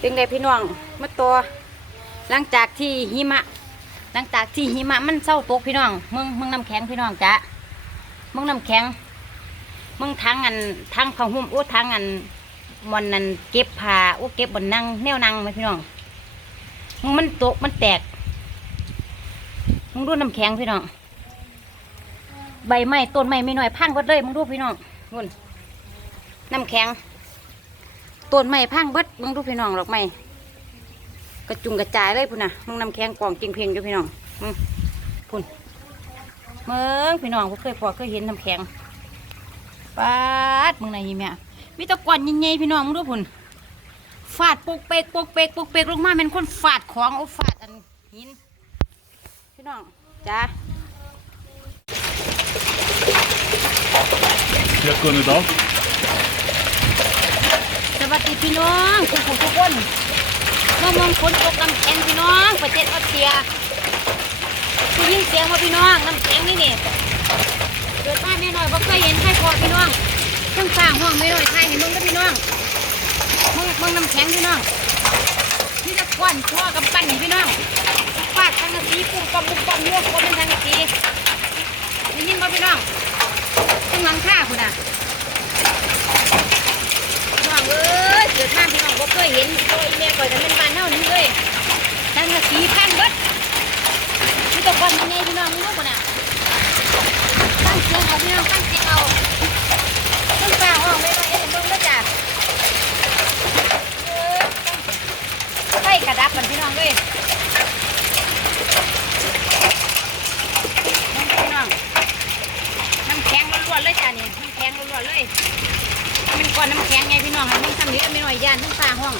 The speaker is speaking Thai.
เป็นไงพี่น้องมาตัวหลังจากที่หิมะ หลังจากที่หิมะมันเศร้าตกพี่น้องมึงมึงน้ำแข็งพี่น้องจ้ะมึงน้ำแข็งมึงทั้งอันทั้งผ้าห่มโอ้ทั้งอันมันนั่นเก็บผ้าโอ้เก็บบนนั่งแนวนั่งไหมพี่น้องมึงมันตกมันแตกมึงดูน้ำแข็งพี่น้องใบไม้ต้นไม้ไม่น้อยพังหมดเลยมึงดูพี่น้องนู่นน้ำแข็ง ต้นไม้พังเบิดมึงดูพี่น้องหรอกไม้กระจุงกระจายเลยพุ่นนะมึงนำแข้งกล่องจริงเพียงอยู่พี่น้องมึงพุ่นเมืองพี่น้องบ่เคยพอเคยเห็นนำแข็งปาดมึงไหนหิมะมีตะกอนใหญ่พี่น้องมึงดูพุ่นฟาดปกเปกปกเปกปกเปกลงมาเป็นคนฟาดของเอาฟาดอันหินพี่น้องจ้า Jak går det idag? สวัสดีพี่น้องทุกคนทุกคนมื่อเมืองฝนตกน้ำแข็งพี่น้องประเทศออสเตรียได้ยินเสียงว่าพี่น้องน้ำแข็งนี่นี่เกิดมานแม่น้อยบ่เคยเห็นใครพอพี่น้องเครื่องสร้างห้องแม่น้อยไทยให้มึงก็พี่น้องมึงมึงน้ำแข็งพี่น้องนี่จะควันชั่วกับปั้นพี่น้องฟาดทางกะสีปุ่มปั๊มปุ่มปั๊มยั่วคนเป็นทางกะสีได้ยินบ่พี่น้องต้องหลังคาคุณน่ะ พี่น้องเอ้ยเกิดมาพี่น้องบ่เค ยเห็นโดยแม่ก่อยจะเป็นบ้านเฮานี่เลยทั้งกะสีพันเบิดมีแตะกอนยังไงพี่น้องมึงรู้บ่น่ะตั้งเสียงเอาพี่น้องตั้งเสียงเอาต้นฟ้าห้องไว้ไว้เอ็ดเบิ่งเด้อจ้ะเอ้ยกระดับมันพี่น้องเอ้ยพี่น้องน้ำแข็งล้วนๆเลยจ้ะนี่น้ำแข็งล้วนๆเลย มันก้อนน้ำแข็งไงพี่น้องให้มันทำนี้ไม่หน่อยย่านทั้งตาห้อง